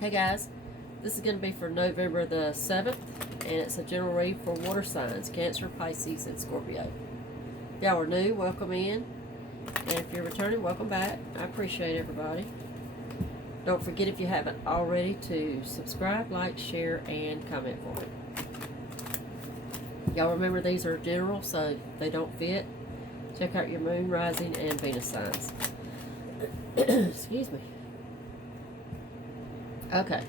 Hey guys, this is going to be for November the 7th, and it's a general read for water signs, Cancer, Pisces, and Scorpio. If y'all are new, welcome in, and if you're returning, welcome back. I appreciate everybody. Don't forget, if you haven't already, to subscribe, like, share, and comment for me. Y'all remember these are general, so if they don't fit, check out your moon, rising, and Venus signs. Excuse me. Okay.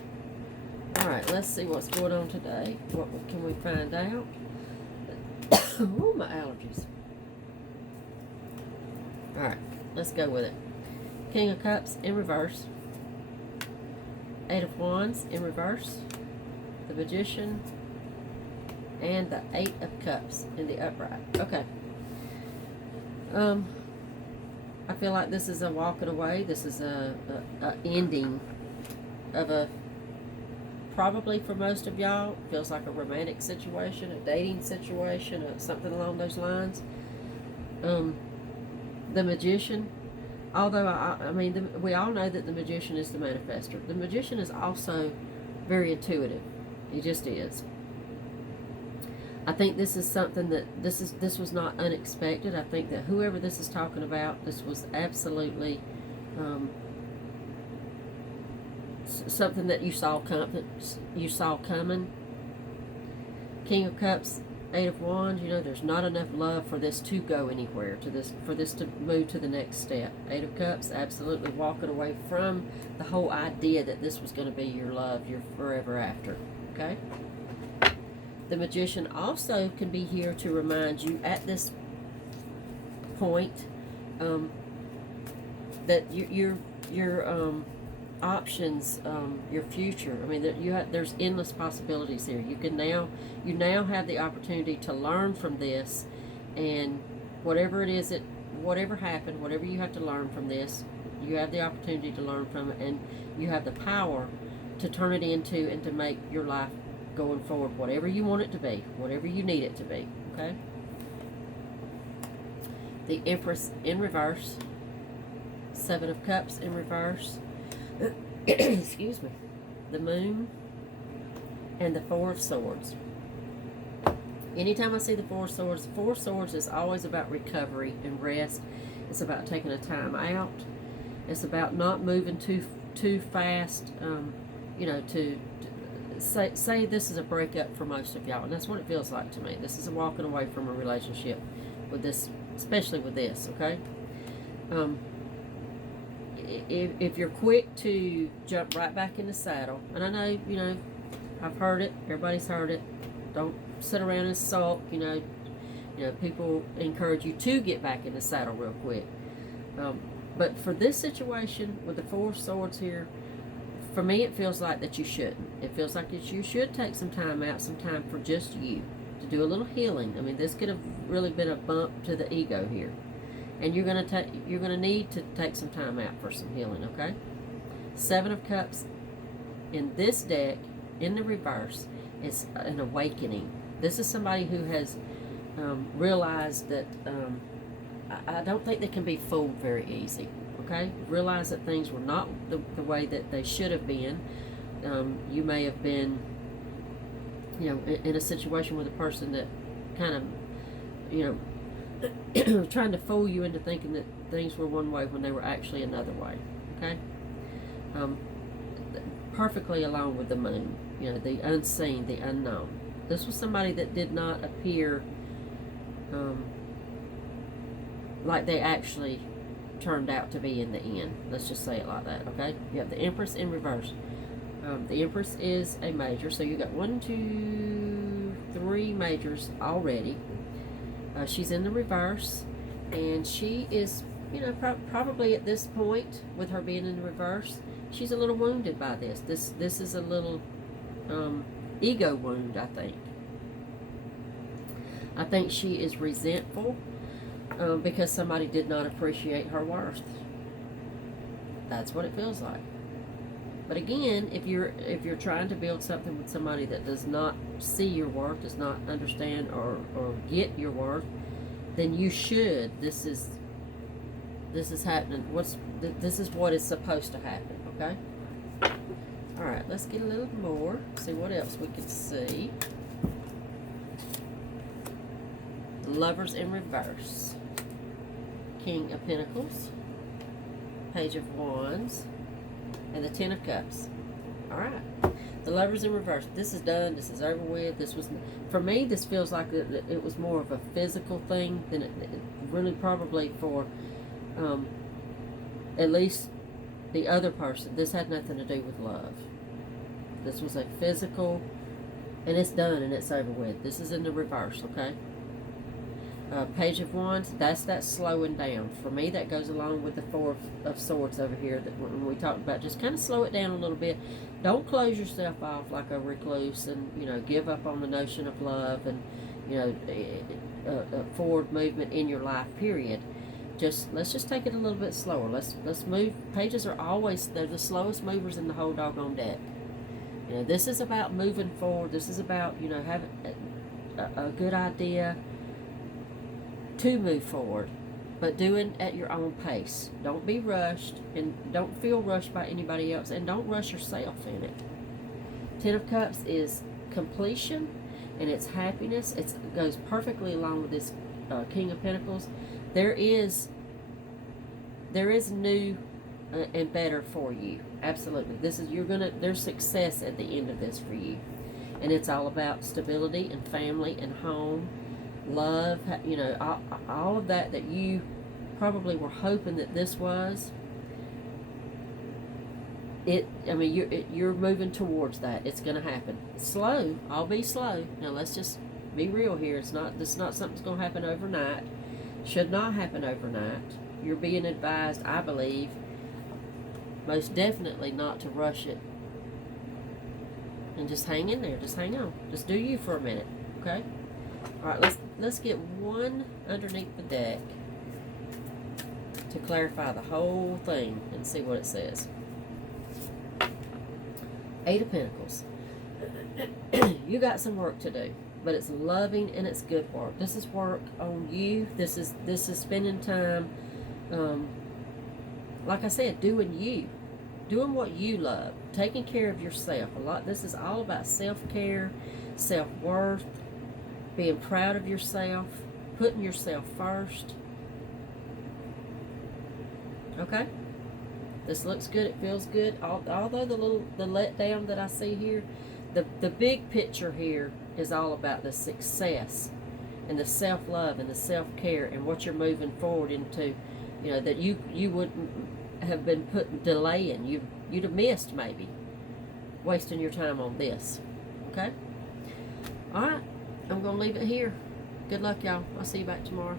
Alright, let's see what's going on today. What can we find out? Oh, my allergies. Alright, let's go with it. King of Cups in reverse. Eight of Wands in reverse. The Magician. And the Eight of Cups in the upright. Okay. I feel like this is a walking away. This is a ending of a, probably for most of y'all, feels like a romantic situation, a dating situation, or something along those lines. The Magician, although I mean, we all know that the Magician is the manifestor. The Magician is also very intuitive. He just is. I think this is something that this was not unexpected. I think that whoever this is talking about, this was absolutely something that you saw coming. King of Cups, Eight of Wands. You know, there's not enough love for this to go anywhere. For this to move to the next step. Eight of Cups, absolutely walking away from the whole idea that this was going to be your love, your forever after. Okay. The Magician also can be here to remind you at this point that your options, your future. I mean, there's endless possibilities here. You now have the opportunity to learn from this, and whatever it is, whatever happened, whatever you have to learn from this, you have the opportunity to learn from it, and you have the power to turn it into and to make your life going forward whatever you want it to be, whatever you need it to be. Okay. The Empress in reverse. Seven of Cups in reverse. Excuse me. The Moon and the Four of Swords. Anytime I see the Four of Swords is always about recovery and rest. It's about taking a time out. It's about not moving too fast. You know, to say this is a breakup for most of y'all, and that's what it feels like to me. This is a walking away from a relationship with this, especially with this. Okay. If you're quick to jump right back in the saddle, and I know, you know, I've heard it, everybody's heard it, don't sit around and sulk, you know, people encourage you to get back in the saddle real quick. But for this situation with the Four of Swords here, for me it feels like that you shouldn't. It feels like that you should take some time out, some time for just you, to do a little healing. I mean, this could have really been a bump to the ego here. And you're gonna need to take some time out for some healing, okay? Seven of Cups in this deck, in the reverse, is an awakening. This is somebody who has realized that I don't think they can be fooled very easy, okay? Realize that things were not the way that they should have been. You may have been, you know, in a situation with a person that kind of, you know, trying to fool you into thinking that things were one way when they were actually another way. Okay. Perfectly along with the Moon, you know, the unseen, the unknown. This was somebody that did not appear like they actually turned out to be in the end. Let's just say it like that. Okay. You have the Empress in reverse. The Empress is a major, so you got 1, 2, 3 majors already. She's in the reverse, and she is, you know, probably at this point, with her being in the reverse, she's a little wounded by this. This is a little ego wound, I think. I think she is resentful because somebody did not appreciate her worth. That's what it feels like. But again, if you're trying to build something with somebody that does not see your worth, does not understand or get your worth, then you should. This is happening. This is what is supposed to happen. Okay. Alright, let's get a little more. See what else we can see. Lovers in reverse. King of Pentacles. Page of Wands. And the Ten of Cups. Alright. The Lovers in reverse. This is done. This is over with. This was, for me, this feels like it was more of a physical thing than it really probably for at least the other person. This had nothing to do with love. This was a physical, and it's done and it's over with. This is in the reverse, okay? Page of Wands, that's that slowing down. For me, that goes along with the Four of Swords over here that when we talked about, just kind of slow it down a little bit. Don't close yourself off like a recluse and, you know, give up on the notion of love and, you know, a forward movement in your life, period. Let's just take it a little bit slower. Let's move. Pages are always, they're the slowest movers in the whole doggone deck. You know, this is about moving forward. This is about, you know, having a good idea to move forward, but doing at your own pace. Don't be rushed, and don't feel rushed by anybody else, and don't rush yourself in it. Ten of Cups is completion, and it's happiness. It goes perfectly along with this King of Pentacles. There is new and better for you. Absolutely. There's success at the end of this for you, and it's all about stability and family and home. Love, you know, all of that you probably were hoping that this was. I mean, you're moving towards that. It's going to happen. Slow. I'll be slow. Now let's just be real here. This is not something that's going to happen overnight. Should not happen overnight. You're being advised, I believe, most definitely not to rush it. And just hang in there. Just hang on. Just do you for a minute. Okay? Alright, let's get one underneath the deck to clarify the whole thing and see what it says. Eight of Pentacles. You got some work to do, but it's loving and it's good work. This is work on you. This is spending time, like I said, doing you. Doing what you love. Taking care of yourself. This is all about self-care, self-worth, being proud of yourself, putting yourself first. Okay? This looks good. It feels good. Although the letdown that I see here, the big picture here is all about the success and the self-love and the self-care and what you're moving forward into. You know, that you wouldn't have been delaying. You'd have missed, maybe, wasting your time on this. Okay? All right. I'm going to leave it here. Good luck, y'all. I'll see you back tomorrow.